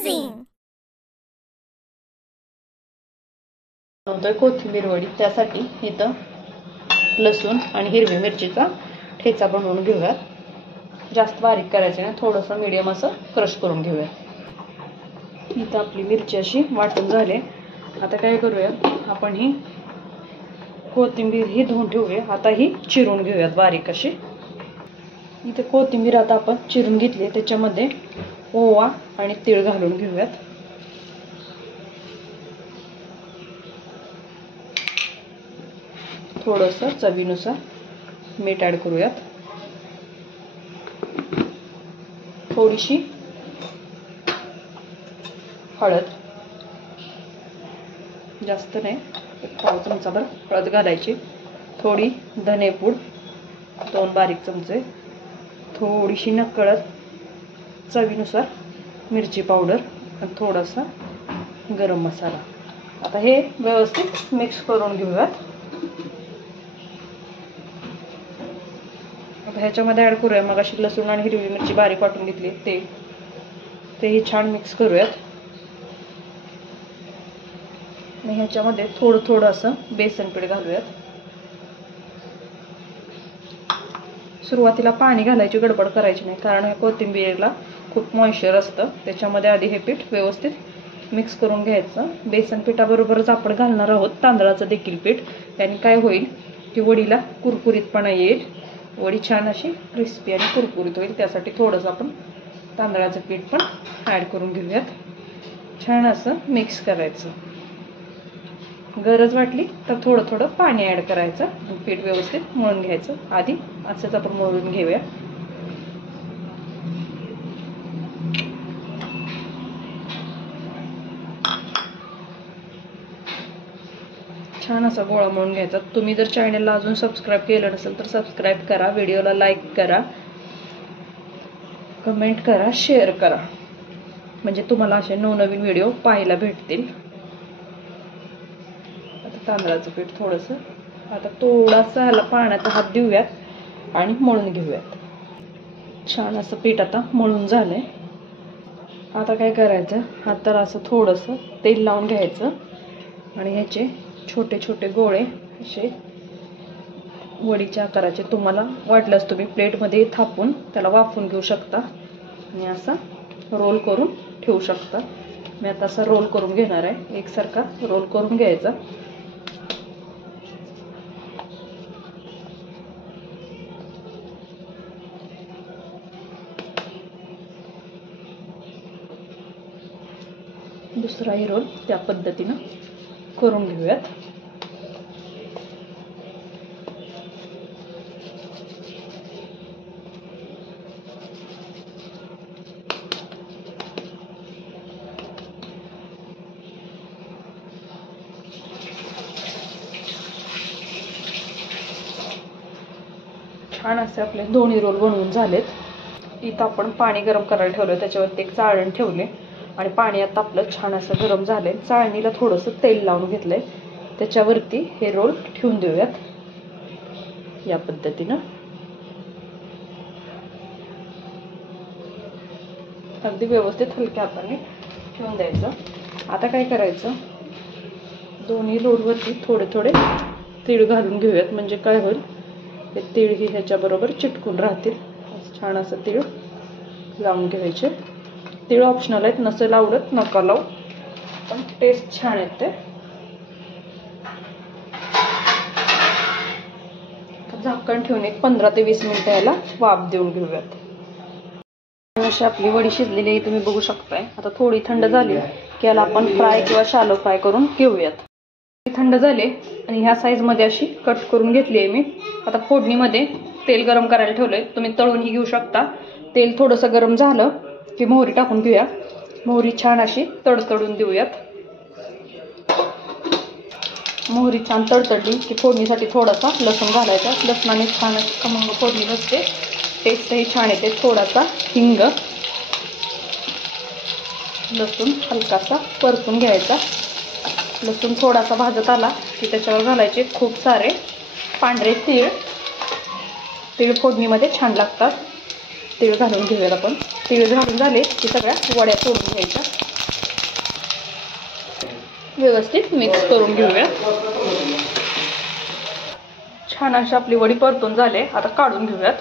Amazing! कोथिंबीर वडी, त्यासाठी इथं लसूण आणि हिरवी मिरचीचा ठेचा बनवून घेऊया। जास्त बारीक करायचं नाही, थोडंसं मीडियम असं क्रश करून घेऊया। इथं आपली मिरची अशी वाटून झाली। आता काय करूया, आपण ही कोथिंबीर ही धुवून ठेवूया। आता ही चिरून घेऊयात बारीक अशी। इथे कोथिंबीर आता आपण चिरून घेतली, त्याच्यामध्ये ओवा आणि तीळ घालून घेऊयात। थोडंसं चवीनुसार मीठ ऍड करूयात। थोडीशी हळद, जास्त नाही, एक पाव चमचाभर हळद घालायची। थोडी धनेपूड 2 बारीक चमचे, थोडीशी नकळत चवीनुसार मिरची पावडर आणि थोडासा गरम मसाला। आता हे व्यवस्थित मिक्स करून घेऊयात। आता ह्याच्यामध्ये ऍड करूया मगाशी लसूण आणि हिरवी मिरची बारीक वाटून घेतली तेही छान मिक्स करूयात। आणि ह्याच्यामध्ये थोडं असं बेसन पीठ घालूयात। सुरुवातीला पाणी घालायची गडबड करायची नाही, कारण या कोथिंबीरला खूप मॉइश्चर असतं। त्याच्यामध्ये आधी हे पीठ व्यवस्थित मिक्स करून घ्यायचं। बेसन पिठाबरोबरच आपण घालणार आहोत तांदळाचं देखील पीठ। त्याने काय होईल की वडीला कुरकुरीतपणा येईल, वडी छान अशी क्रिस्पी आणि कुरकुरीत होईल। त्यासाठी थोडंसं आपण तांदळाचं पीठ पण ऍड करून घेऊयात। छान असं मिक्स करायचं। गरज वाटली तर थोडं पाणी ऍड करायचं, पीठ व्यवस्थित मळून घ्यायचं। आधी असंच आपण मळून घेऊया। छान असा गोळा मळून घ्यायचा। तुम्ही जर चॅनलला अजून सबस्क्राईब केलं नसेल तर सबस्क्राईब करा, व्हिडिओला लाईक करा, कमेंट करा, शेअर करा, म्हणजे तुम्हाला असे नवनवीन व्हिडिओ पाहायला भेटतील। आता तांदळाचं पीठ थोडंसं, आता थोडासा ह्याला पाण्याचा हात देऊयात आणि मळून घेऊयात। छान असं पीठ आता मळून झालंय। आता काय करायचं, हाताला असं थोडंसं तेल लावून घ्यायचं आणि ह्याचे छोटे छोटे गोळे असे वडीच्या आकाराचे, तुम्हाला वाटल्यास तुम्ही प्लेटमध्ये थापून त्याला वाफवून घेऊ शकता आणि असा रोल करून ठेवू शकता। मी आता असा रोल करून घेणार आहे, एकसारखा रोल करून घ्यायचा। दुसराही रोल त्या पद्धतीनं करून घेऊयात। छान असे आपले दोन्ही रोल बनवून झालेत। इथं आपण पाणी गरम करायला ठेवलं, त्याच्यावरती एक चाळण ठेवले आणि पाणी आता आपलं छान असं गरम झालंय। चाळणीला थोडंसं तेल लावून घेतलंय, त्याच्यावरती हे रोल ठेवून देऊयात या पद्धतीनं। अगदी व्यवस्थित हलक्या हाताने ठेवून द्यायचं। आता काय करायचं, दोन्ही रोलवरती थोडे तीळ घालून घेऊयात, म्हणजे काय होईल ते तीळ ही ह्याच्याबरोबर चिटकून राहतील। छान असं तीळ लावून घ्यायचे। तीळ ऑप्शनल आहेत, नसेल आवडत नका लावू, पण टेस्ट छान येते। झाकण ठेवून एक 15 ते 20 मिनिटं याला वाफ देऊन घेऊयात। अशी आपली वडी शिजलेली आहे, तुम्ही बघू शकताय। आता थोडी थंड झाली की याला आपण फ्राय किंवा शॅलो फ्राय करून घेऊयात। थंड झाले आणि ह्या साईज मध्ये अशी कट करून घेतली आहे मी। आता फोडणीमध्ये तेल गरम करायला ठेवलंय, तुम्ही तळूनही घेऊ शकता। तेल थोडंसं गरम झालं की मोहरी टाकून घेऊया। मोहरी छान अशी तडतडून देऊयात। मोहरी छान तडतडली की फोडणीसाठी थोडासा लसूण घालायचा। लसणाने छान अशी खमंग फोडणी बसते, टेस्टही छान येते। थोडासा हिंग, लसूण हलकासा परतून घ्यायचा। लसूण थोडासा भाजत आला की त्याच्यावर घालायचे खूप सारे पांढरे तीळ। तीळ फोडणीमध्ये छान लागतात। तीळ घालून घेऊयात आपण। तीळ घालून झाले की सगळ्या वड्या सोडून घ्यायच्या। व्यवस्थित मिक्स करून घेऊया. छान अशी आपली वडी परतून झाले. आता काढून घेऊयात.